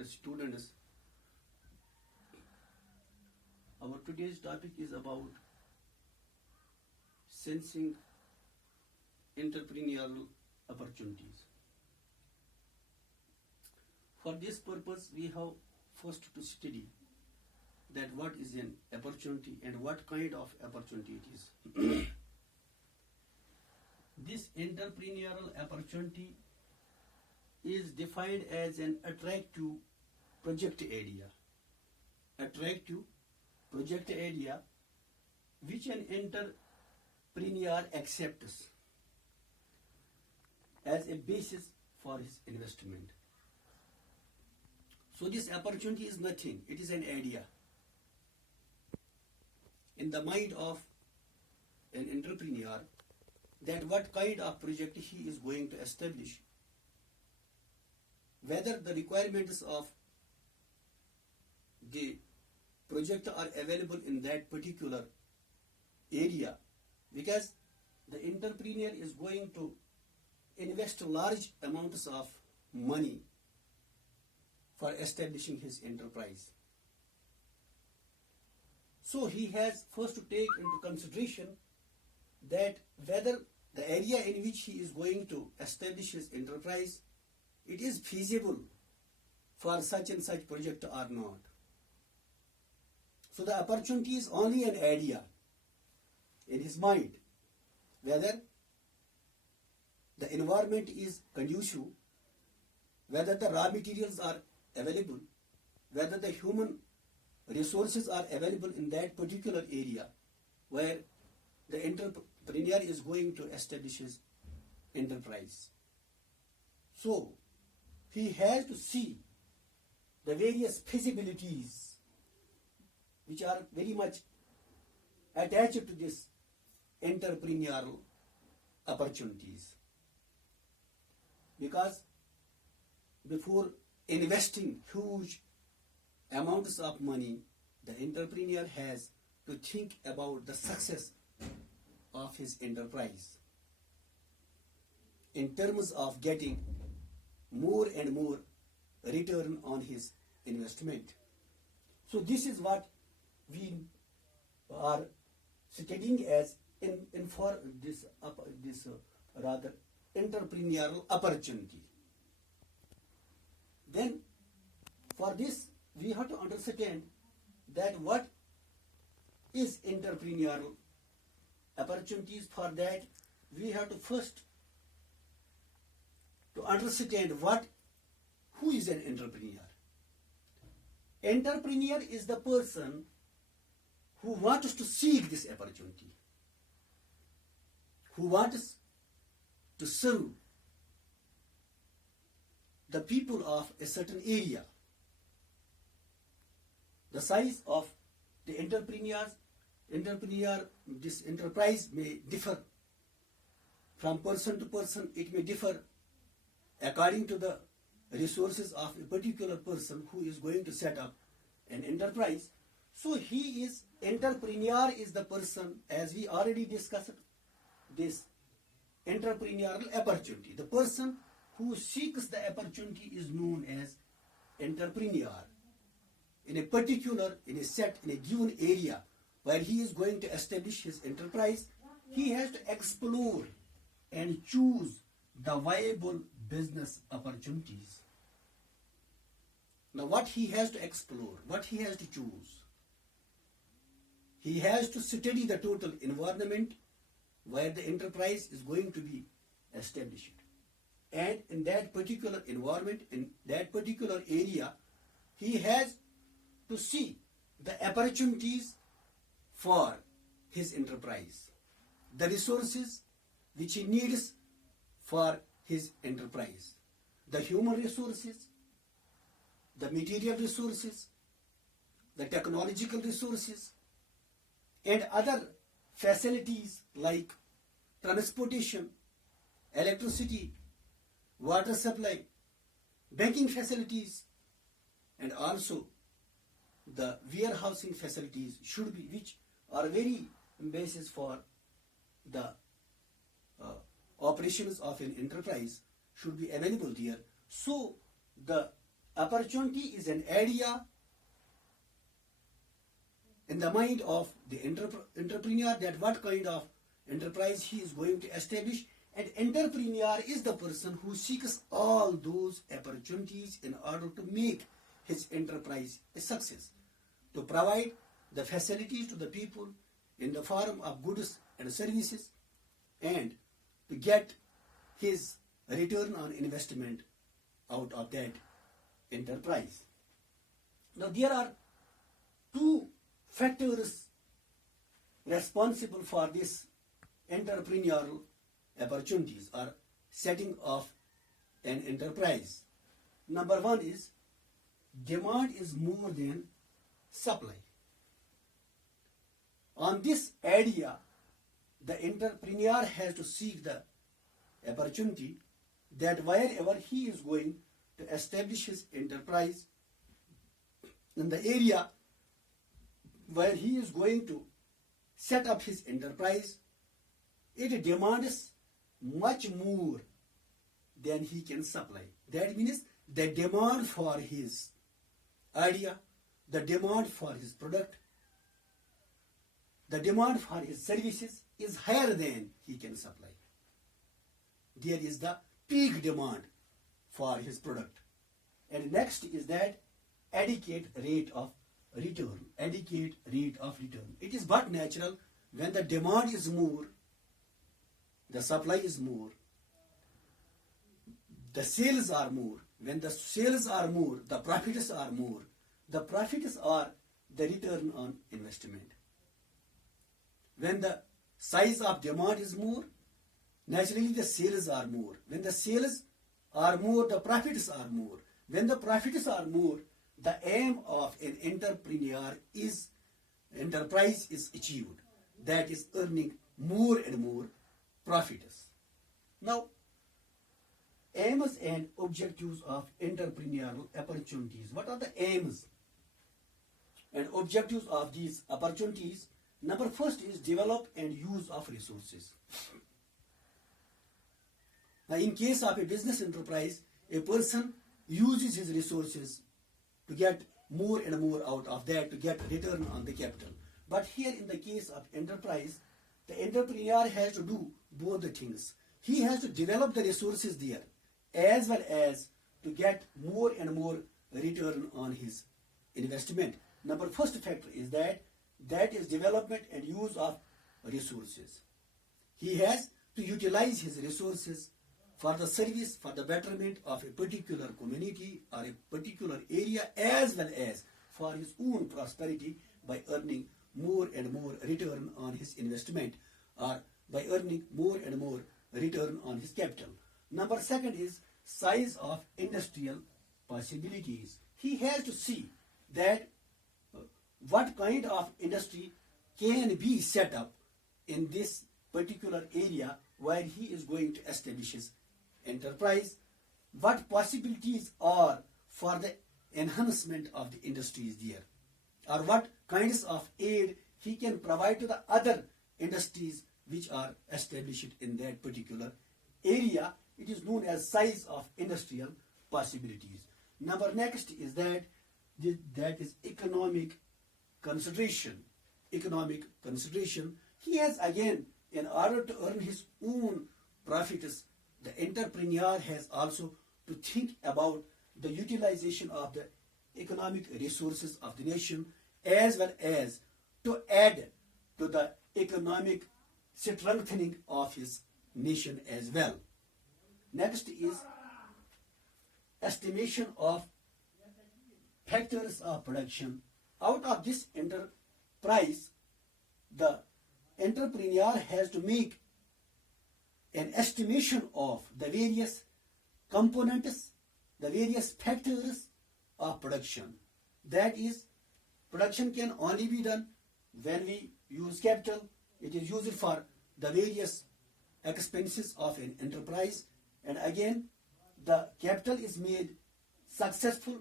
dear students, our today's topic is about sensing entrepreneurial opportunities. For this purpose, we have first to study that what is an opportunity and what kind of opportunity it is. This entrepreneurial opportunity is defined as an attractive project area. Attractive project area which an entrepreneur accepts as a basis for his investment. So this opportunity is nothing, it is an idea in the mind of an entrepreneur that what kind of project he is going to establish, whether the requirements of the project are available in that particular area, because the entrepreneur is going to invest large amounts of money for establishing his enterprise. So he has first to take into consideration that whether the area in which he is going to establish his enterprise, it is feasible for such and such project or not. So the opportunity is only an idea in his mind, whether the environment is conducive, whether the raw materials are available, whether the human resources are available in that particular area where the entrepreneur is going to establish his enterprise. So he has to see the various feasibilities which are very much attached to this entrepreneurial opportunities. Because before investing huge amounts of money, the entrepreneur has to think about the success of his enterprise in terms of getting more and more return on his investment. So this is what we are studying as in for this rather entrepreneurial opportunity. Then for this we have to understand that what is entrepreneurial opportunities. For that we have to first to understand who is an entrepreneur. Entrepreneur is the person who wants to seek this opportunity, who wants to serve the people of a certain area. The size of the this enterprise may differ from person to person. It may differ according to the resources of a particular person who is going to set up an enterprise. So entrepreneur is the person, as we already discussed, this entrepreneurial opportunity. The person who seeks the opportunity is known as entrepreneur. In a particular, in a given area where he is going to establish his enterprise, he has to explore and choose the viable business opportunities. Now what he has to explore, what he has to choose? He has to study the total environment where the enterprise is going to be established. And in that particular environment, in that particular area, he has to see the opportunities for his enterprise, the resources which he needs for his enterprise, the human resources, the material resources, the technological resources, and other facilities like transportation, electricity, water supply, banking facilities, and also the warehousing facilities should be, which are very basis for the operations of an enterprise, should be available there. So the opportunity is an idea in the mind of the entrepreneur that what kind of enterprise he is going to establish, and entrepreneur is the person who seeks all those opportunities in order to make his enterprise a success, to provide the facilities to the people in the form of goods and services, and to get his return on investment out of that enterprise. Now there are two factors responsible for this entrepreneurial opportunities or setting of an enterprise. Number one is demand is more than supply. On this idea, the entrepreneur has to seek the opportunity that wherever he is going to establish his enterprise, in the area where he is going to set up his enterprise, it demands much more than he can supply. That means the demand for his idea, the demand for his product, the demand for his services is higher than he can supply. There is the peak demand for his product. And next is that adequate rate of return. Adequate rate of return. It is but natural when the demand is more, the supply is more, the sales are more. When the sales are more, the profits are more. The profits are the return on investment. When the size of demand is more, naturally the sales are more. When the sales are more, the profits are more. When the profits are more, the aim of an enterprise is achieved. That is earning more and more profits. Now, aims and objectives of entrepreneurial opportunities. What are the aims and objectives of these opportunities? Number first is develop and use of resources. Now, in case of a business enterprise, a person uses his resources to get more and more out of that, to get return on the capital. But here in the case of enterprise, the entrepreneur has to do both the things. He has to develop the resources there as well as to get more and more return on his investment. Number first factor is that is development and use of resources. He has to utilize his resources for the service, for the betterment of a particular community or a particular area, as well as for his own prosperity by earning more and more return on his investment, or by earning more and more return on his capital. Number second is size of industrial possibilities. He has to see that what kind of industry can be set up in this particular area where he is going to establish his enterprise, what possibilities are for the enhancement of the industries there, or what kinds of aid he can provide to the other industries which are established in that particular area. It is known as size of industrial possibilities. Number next is that is economic consideration. Economic consideration. He has again, in order to earn his own profits, the entrepreneur has also to think about the utilization of the economic resources of the nation, as well as to add to the economic strengthening of his nation as well. Next is estimation of factors of production. Out of this enterprise, the entrepreneur has to make an estimation of the various components, the various factors of production. That is, production can only be done when we use capital. It is used for the various expenses of an enterprise, and again the capital is made successful,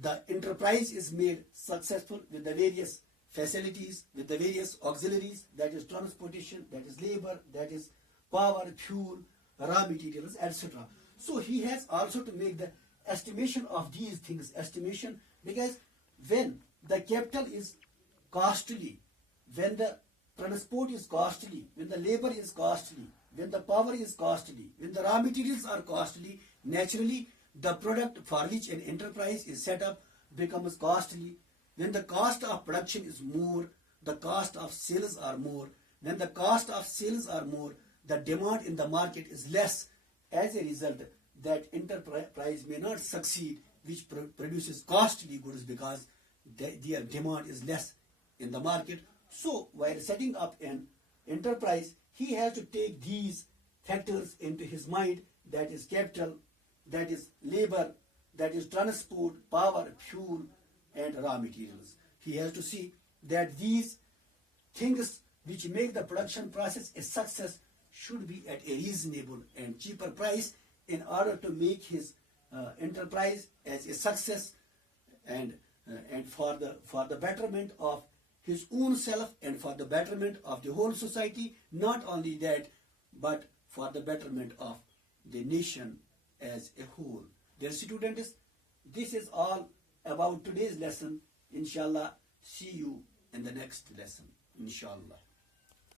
the enterprise is made successful with the various facilities, with the various auxiliaries, that is transportation, that is labor, that is power, fuel, raw materials, etc. So he has also to make the estimation of these things, estimation, because when the capital is costly, when the transport is costly, when the labor is costly, when the power is costly, when the raw materials are costly, naturally the product for which an enterprise is set up becomes costly. When the cost of production is more, the cost of sales are more. When the cost of sales are more, the demand in the market is less. As a result, that enterprise may not succeed which produces costly goods because their demand is less in the market. So while setting up an enterprise, he has to take these factors into his mind, that is capital, that is labor, that is transport, power, fuel, and raw materials. He has to see that these things which make the production process a success should be at a reasonable and cheaper price in order to make his enterprise as a success, and for the betterment of his own self and for the betterment of the whole society. Not only that, but for the betterment of the nation as a whole. Dear students, this is all about today's lesson. Inshallah, see you in the next lesson. Inshallah.